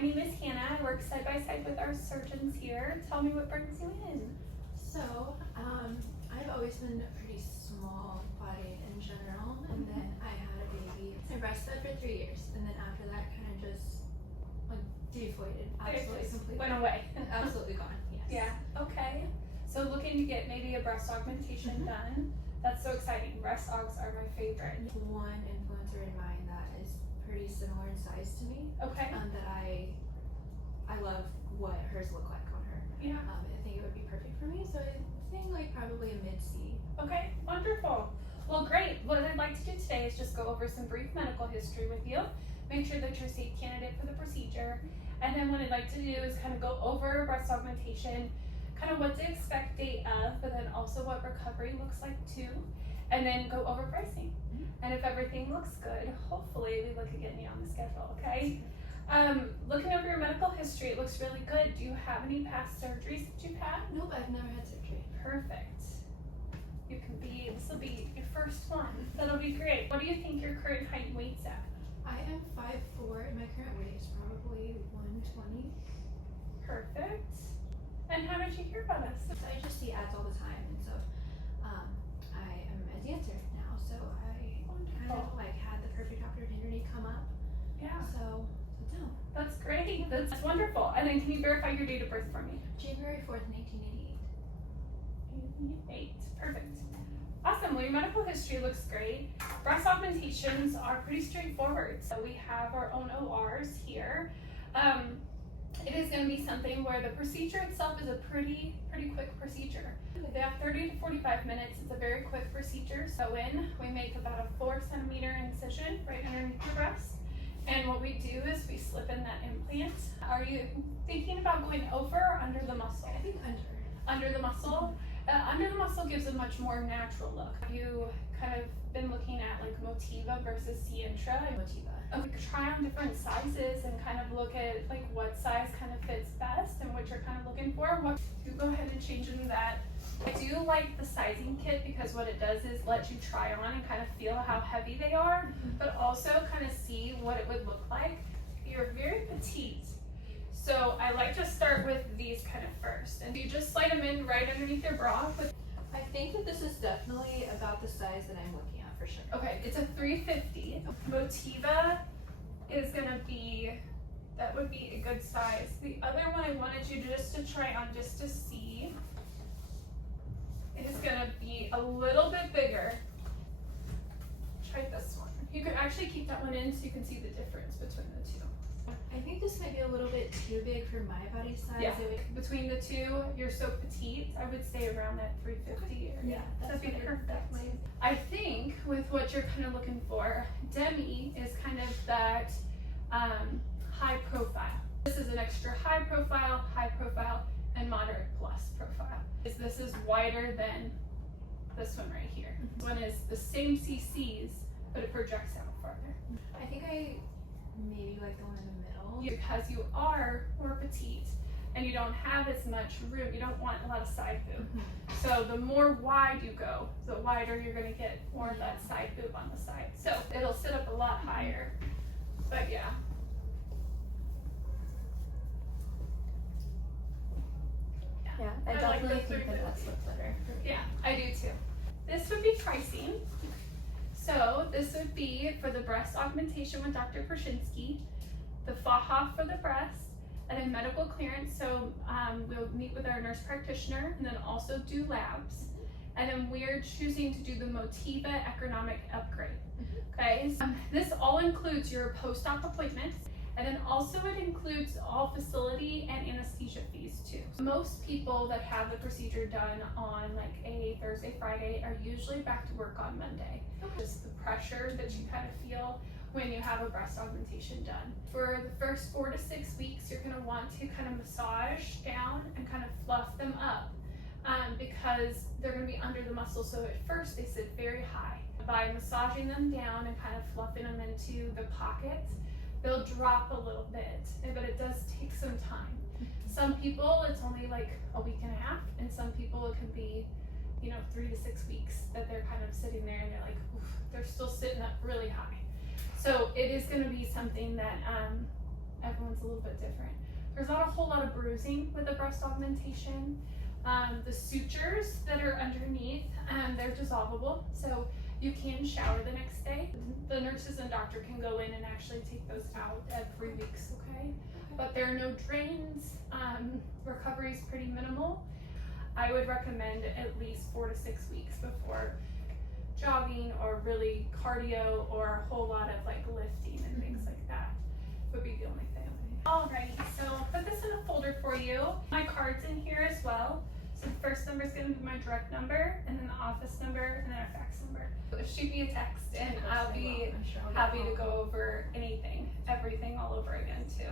My name is Hannah. I work side by side with our surgeons here. Tell me what brings you in. So, I've always been a pretty small body in general, and then I had a baby. I breastfed for 3 years, and then after that, kind of just like deflated, absolutely, completely Went away. absolutely gone. Yes. Yeah. Okay. So looking to get maybe a breast augmentation done. That's so exciting. Breast augs are my favorite. One influencer in mind that is pretty similar in size to me. Okay. That I love what hers look like on her. Yeah. I think it would be perfect for me. So I think like probably a mid-C. Okay. Wonderful. Well, great. What I'd like to do today is just go over some brief medical history with you. Make sure that you're a safe candidate for the procedure. And then what I'd like to do is kind of go over breast augmentation, kind of what to expect date of, but then also what recovery looks like too. And then go over pricing. And if everything looks good, hopefully we look at getting you on the schedule, okay? Looking over your medical history, it looks really good. Do you have any past surgeries that you've had? Nope, I've never had surgery. Perfect. This will be your first one. That'll be great. What do you think your current height and weight's at? I am 5'4", and my current weight is probably 120. Perfect. And how did you hear about us? So I just see ads all the time, and so I am a dancer now, so I kind of like had the perfect opportunity come up. Yeah. So no. That's great. That's wonderful. And then can you verify your date of birth for me? January 4th, 1988. 88. Perfect. Awesome. Well, your medical history looks great. Breast augmentations are pretty straightforward. So we have our own ORs here. It is going to be something where the procedure itself is a pretty quick procedure. They have 30 to 45 minutes. It's a very quick procedure. So we make about a 4 centimeter incision right underneath your breast. And what we do is we slip in that implant. Are you thinking about going over or under the muscle? I think under. Under the muscle? Under the muscle gives a much more natural look. Have you kind of been looking at like Motiva versus Sientra? Motiva. Okay, try on different sizes and kind of look at like what size kind of fits best and what you're kind of looking for. You go ahead and change into that. I do like the sizing kit because what it does is let you try on and kind of feel how heavy they are, but also kind of see what it would look like. You're very petite. So I like to start with these kind of first. And you just slide them in right underneath your bra. I think that this is definitely about the size that I'm looking at for sure. Okay, it's a 350. Motiva is gonna be, that would be a good size. The other one I wanted you just to try on just to see. It is gonna be a little bit bigger. Try this one. You can actually keep that one in so you can see the difference between the two. I think this might be a little bit too big for my body size. Yeah. Between the two, you're so petite. I would say around that 350 area. Yeah, That'd be perfect. definitely. I think with what you're kind of looking for, Demi is kind of that high profile. This is an extra high profile, and moderate plus profile. This is wider than this one right here. This one is the same CCs, but it projects out farther. I think I maybe like the one in the middle. Because you are more petite and you don't have as much room, you don't want a lot of side boob. So the more wide you go, the wider you're going to get more of that side boob on the side. So it'll sit up a lot higher. But yeah. Yeah, I like definitely the think that that's look better. Yeah, I do too. This would be pricing. So this would be for the breast augmentation with Dr. Pershinsky, the FAHA for the breast, and then medical clearance. So we'll meet with our nurse practitioner and then also do labs. And then we're choosing to do the Motiva economic upgrade. Okay, so this all includes your post-op appointments. And then also it includes all facility and anesthesia fees too. Most people that have the procedure done on like a Thursday, Friday are usually back to work on Monday. Just the pressure that you kind of feel when you have a breast augmentation done. For the first 4 to 6 weeks, you're gonna want to kind of massage down and kind of fluff them up because they're gonna be under the muscle. So at first they sit very high. By massaging them down and kind of fluffing them into the pockets, they'll drop a little bit, but it does take some time. Some people, it's only like a week and a half, and some people it can be, 3 to 6 weeks that they're kind of sitting there and they're like, oof, they're still sitting up really high. So it is gonna be something that everyone's a little bit different. There's not a whole lot of bruising with the breast augmentation. The sutures that are underneath, they're dissolvable, so you can shower the next day. The nurses and doctor can go in and actually take those out every week, okay? But there are no drains. Recovery is pretty minimal. I would recommend at least 4 to 6 weeks before jogging or really cardio or a whole lot of like lifting and things like that would be the only thing. Alrighty, so I'll put this in a folder for you. My card's in here as well. So the first number is going to be my direct number, and then the office number, and then our fax number. Shoot me a text, and I'll be happy to go over anything, everything all over again too.